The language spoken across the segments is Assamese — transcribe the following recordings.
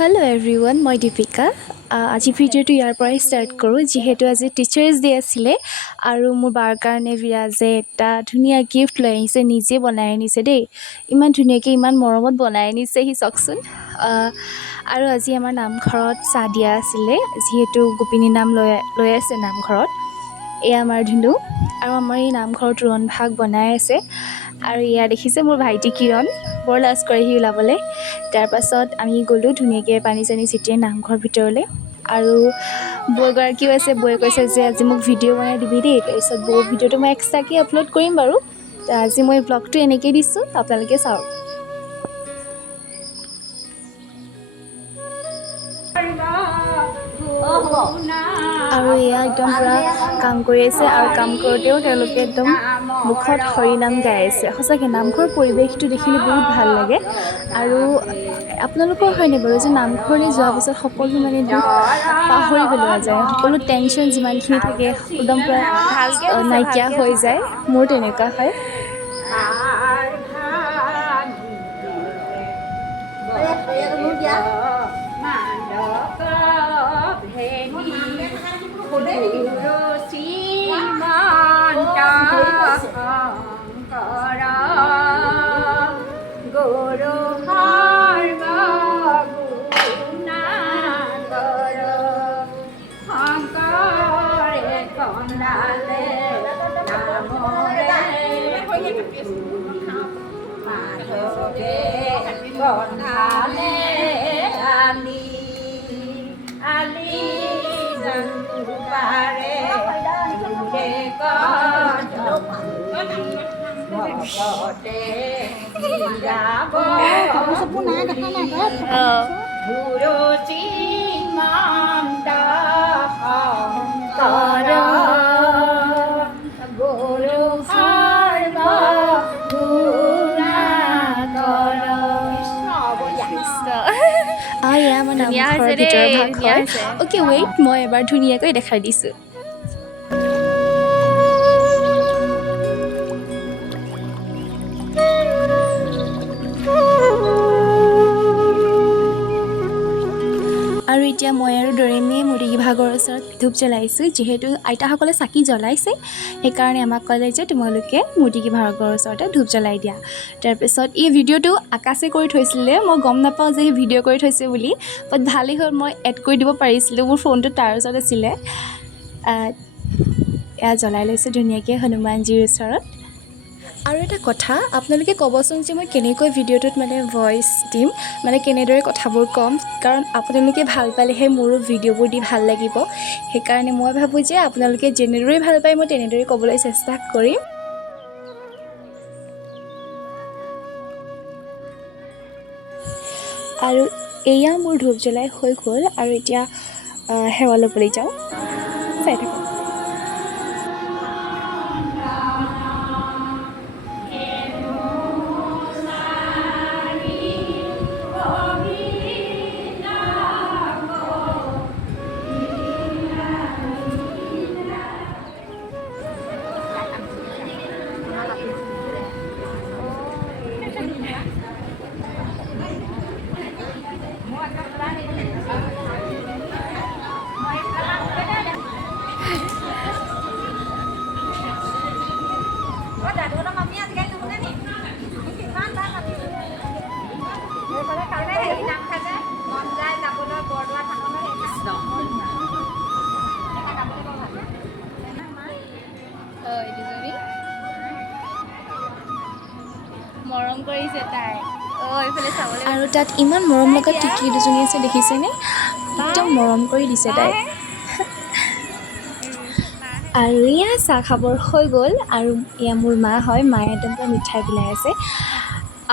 হেল্ল' এভৰিৱান, মই দীপিকা। আজি ভিডিঅ'টো ইয়াৰ পৰাই ষ্টাৰ্ট কৰোঁ, যিহেতু আজি টিচাৰ্ছ ডে আছিলে আৰু মোৰ বাৰ কাৰণে বিৰাজে এটা ধুনীয়া গিফ্ট লৈ আহিছে, নিজে বনাই আনিছে দেই। ইমান ধুনীয়াকৈ ইমান মৰমত বনাই আনিছে সি, চাওকচোন। আৰু আজি আমাৰ নামঘৰত চাহ দিয়া আছিলে, যিহেতু গোপিনী নাম লৈ আছে নামঘৰত। এয়া আমাৰ ধুনু, আৰু আমাৰ এই নামঘৰত ৰন্ধভাগ বনাই আছে। আৰু এয়া দেখিছে মোৰ ভাইটি কিৰণ, বৰ লাজ কৰে সি ওলাবলৈ। তাৰপাছত আমি গ'লোঁ ধুনীয়াকৈ পানী চানী ছটিয়াই নামঘৰ ভিতৰলৈ। আৰু বৌগৰাকীও আছে, বৌয়ে কৈছে যে আজি মোক ভিডিঅ' বনাই দিবি দেই। তাৰপিছত বৌ ভিডিঅ'টো মই এক্সট্ৰাকৈ আপলোড কৰিম বাৰু। তো আজি মই ব্লগটো এনেকৈয়ে দিছোঁ, আপোনালোকে চাওক। আৰু এয়া একদম পূৰা কাম কৰি আছে, আৰু কাম কৰোঁতেও তেওঁলোকে একদম মুখত হৰিনাম গাই আছে। সঁচাকৈ নামঘৰৰ পৰিৱেশটো দেখিলে বহুত ভাল লাগে। আৰু আপোনালোকৰ হয়নে বাৰু যে নামঘৰলৈ যোৱাৰ পিছত সকলো মানে দুখ পাহৰি পেলোৱা যায়, সকলো টেনশ্যন যিমানখিনি থাকে একদম পূৰা নাইকিয়া হৈ যায়। মোৰ তেনেকুৱা হয়। এয়া আমাৰ নামঘৰৰ ভিতৰৰ ভাগ হয়। অ'কে ৱেইট, মই এবাৰ ধুনীয়াকৈ দেখাই দিছোঁ। আৰু এতিয়া মই আৰু দৰেমীয়ে মূৰ্তি ভাগৰ ওচৰত ধূপ জ্বলাইছোঁ, যিহেতু আইতাসকলে চাকি জ্বলাইছে, সেইকাৰণে আমাক ক'লে যে তোমালোকে মূৰ্তি ভাগৰ ওচৰতে ধূপ জ্বলাই দিয়া। তাৰপিছত এই ভিডিঅ'টো আকাশে কৰি থৈছিলে, মই গম নাপাওঁ যে সি ভিডিঅ' কৰি থৈছে বুলি, বাট ভালেই হ'ল, মই এড কৰি দিব পাৰিছিলোঁ, মোৰ ফোনটো তাৰ ওচৰত আছিলে। এয়া জ্বলাই লৈছোঁ ধুনীয়াকৈ হনুমানজীৰ ওচৰত। আৰু এটা কথা, আপোনালোকে ক'বচোন যে মই কেনেকৈ ভিডিঅ'টোত মানে ভইচ দিম, মানে কেনেদৰে কথাবোৰ ক'ম, কাৰণ আপোনালোকে ভাল পালেহে মোৰো ভিডিঅ'বোৰ দি ভাল লাগিব। সেইকাৰণে মই ভাবোঁ যে আপোনালোকে যেনেদৰে ভাল পায় মই তেনেদৰে ক'বলৈ চেষ্টা কৰিম। আৰু এয়া মোৰ ধূপ জ্বলাই হৈ গ'ল, আৰু এতিয়া সেৱা ল'বলৈ যাওঁ। চাই থাকক। মৰম কৰিছে তাই। আৰু তাত ইমান মৰম লগা টিকলি দুজনী আছে, দেখিছেনে? একদম মৰম কৰি দিছে তাই। আৰু এয়া চাহ খাবৰ হৈ গ'ল, আৰু এয়া মোৰ মা হয়, মায়ে একদম পূৰা মিঠাই বিলাই আছে।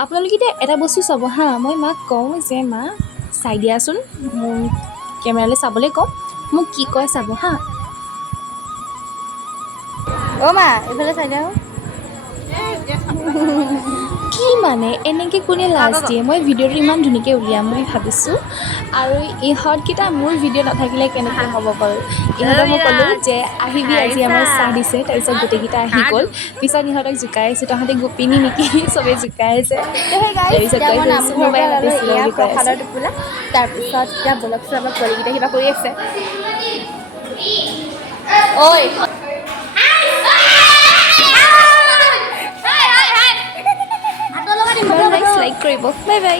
আপোনালোকে এতিয়া এটা বস্তু চাব হা, মই মাক কওঁ যে মা চাই দিয়াচোন, মোৰ কেমেৰালৈ চাবলৈ কওঁ, মোক কি কয় চাব হা। অ' মা এইফালে চাই দিয়া। কি মানে এনেকৈ কোনে লাজ দিয়ে মই ভিডিঅ'টো ইমান ধুনীয়াকৈ উলিয়াম বুলি ভাবিছোঁ আৰু ইহঁতকেইটা মোৰ ভিডিঅ' নাথাকিলে কেনেকৈ হ'ব বাৰু ইহঁতক মই ক'লোঁ যে আহিবি আজি আমাৰ চাহ দিছে তাৰপিছত গোটেইকেইটা আহি গ'ল পিছত ইহঁতক জোকাই আছোঁ তহঁতে গোপিনী নেকি চবেই জোকাই আছে সেই গাইছ তাৰপিছত এতিয়া কৈ মই থৈছোঁ নামঘৰৰ মোবাইল পৰা ল'লোঁ মাতিছিলে এয়া বুলি কৈ আছোঁ প্ৰসাদৰ টোপোলা তাৰপিছত এতিয়া বলকচোন আমাৰ পোৱালীকেইটা কিবা কৰি আছে ঐ ভাল লাগিছে লাইক কৰিব বাই বাই